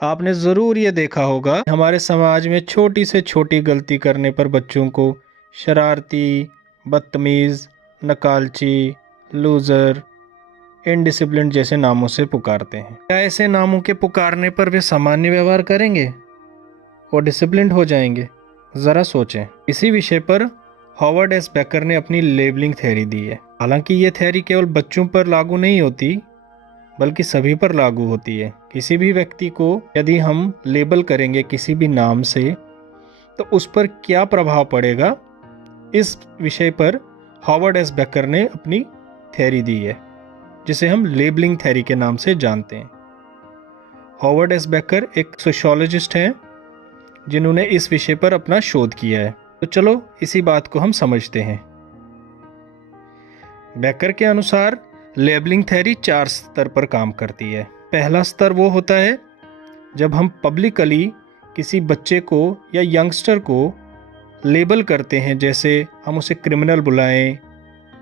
आपने ज़रूर ये देखा होगा, हमारे समाज में छोटी से छोटी गलती करने पर बच्चों को शरारती, बदतमीज़, नकालची, लूज़र, इनडिसिप्लिन्ड जैसे नामों से पुकारते हैं। क्या ऐसे नामों के पुकारने पर वे सामान्य व्यवहार करेंगे और डिसिप्लिन्ड हो जाएंगे? ज़रा सोचें। इसी विषय पर हॉवर्ड एस बेकर ने अपनी लेबलिंग थ्योरी दी है। हालांकि ये थ्योरी केवल बच्चों पर लागू नहीं होती, बल्कि सभी पर लागू होती है। किसी भी व्यक्ति को यदि हम लेबल करेंगे किसी भी नाम से, तो उस पर क्या प्रभाव पड़ेगा, इस विषय पर हॉवर्ड एस बेकर ने अपनी थ्योरी दी है, जिसे हम लेबलिंग थ्योरी के नाम से जानते हैं। हॉवर्ड एस बेकर एक सोशियोलॉजिस्ट हैं जिन्होंने इस विषय पर अपना शोध किया है। तो चलो इसी बात को हम समझते हैं। बेकर के अनुसार लेबलिंग थ्योरी 4 स्तर पर काम करती है। पहला स्तर वो होता है जब हम पब्लिकली किसी बच्चे को या यंगस्टर को लेबल करते हैं, जैसे हम उसे क्रिमिनल बुलाएं,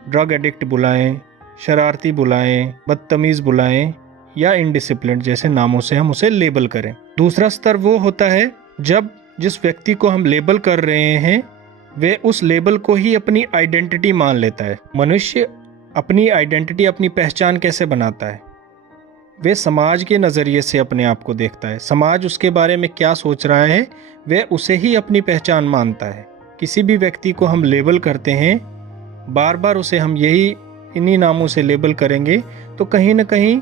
ड्रग एडिक्ट बुलाएं, शरारती बुलाएं, बदतमीज़ बुलाएं या इनडिसिप्लिन्ड जैसे नामों से हम उसे लेबल करें। दूसरा स्तर वो होता है जब जिस व्यक्ति को हम लेबल कर रहे हैं वे उस लेबल को ही अपनी आइडेंटिटी मान लेता है। मनुष्य अपनी आइडेंटिटी, अपनी पहचान कैसे बनाता है? वे समाज के नज़रिए से अपने आप को देखता है। समाज उसके बारे में क्या सोच रहा है, वे उसे ही अपनी पहचान मानता है। किसी भी व्यक्ति को हम लेबल करते हैं, बार बार उसे हम इन्हीं नामों से लेबल करेंगे, तो कहीं ना कहीं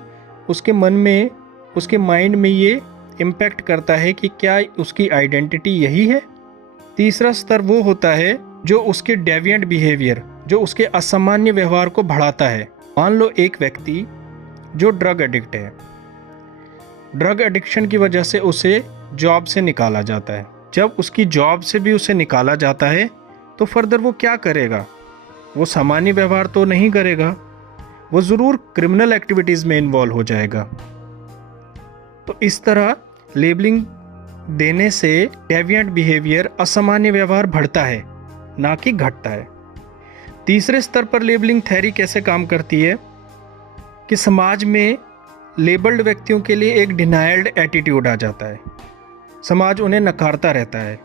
उसके मन में, उसके माइंड में ये इम्पैक्ट करता है कि क्या उसकी आइडेंटिटी यही है। तीसरा स्तर वो होता है जो उसके डेविएंट बिहेवियर, जो उसके असामान्य व्यवहार को बढ़ाता है। मान लो एक व्यक्ति जो ड्रग एडिक्ट है, ड्रग एडिक्शन की वजह से उसे जॉब से निकाला जाता है। जब उसकी जॉब से भी उसे निकाला जाता है तो फर्दर वो क्या करेगा? वो सामान्य व्यवहार तो नहीं करेगा, वो ज़रूर क्रिमिनल एक्टिविटीज़ में इन्वॉल्व हो जाएगा। तो इस तरह लेबलिंग देने से डेविएंट बिहेवियर, असामान्य व्यवहार बढ़ता है, ना कि घटता है। तीसरे स्तर पर लेबलिंग थ्योरी कैसे काम करती है कि समाज में लेबल्ड व्यक्तियों के लिए एक डिनायल्ड एटीट्यूड आ जाता है। समाज उन्हें नकारता रहता है।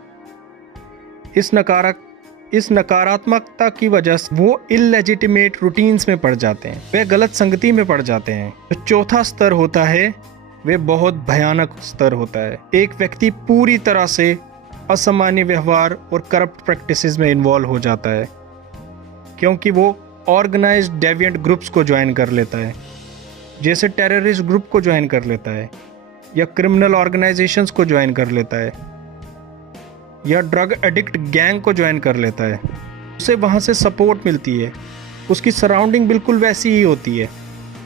इस नकारात्मकता की वजह से वो इललेजिटिमेट रूटीन्स में पड़ जाते हैं, वे गलत संगति में पड़ जाते हैं। जो चौथा स्तर होता है वे बहुत भयानक स्तर होता है। एक व्यक्ति पूरी तरह से असामान्य व्यवहार और करप्ट प्रैक्टिसेस में इन्वॉल्व हो जाता है, क्योंकि वो ऑर्गेनाइज्ड डेविएंट ग्रुप्स को ज्वाइन कर लेता है, जैसे टेररिस्ट ग्रुप को ज्वाइन कर लेता है, या क्रिमिनल ऑर्गेनाइजेशंस को ज्वाइन कर लेता है, या ड्रग एडिक्ट गैंग को ज्वाइन कर लेता है। उसे वहाँ से सपोर्ट मिलती है, उसकी सराउंडिंग बिल्कुल वैसी ही होती है।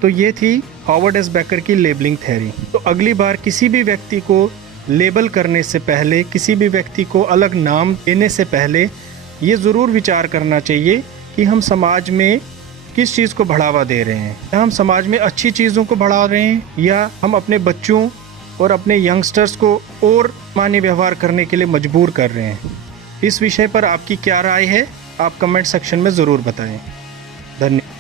तो ये थी हॉवर्ड एस बेकर की लेबलिंग थ्योरी। तो अगली बार किसी भी व्यक्ति को लेबल करने से पहले, किसी भी व्यक्ति को अलग नाम देने से पहले ये ज़रूर विचार करना चाहिए कि हम समाज में किस चीज़ को बढ़ावा दे रहे हैं। क्या हम समाज में अच्छी चीज़ों को बढ़ा रहे हैं, या हम अपने बच्चों और अपने यंगस्टर्स को और मान्य व्यवहार करने के लिए मजबूर कर रहे हैं। इस विषय पर आपकी क्या राय है, आप कमेंट सेक्शन में ज़रूर बताएं। धन्यवाद।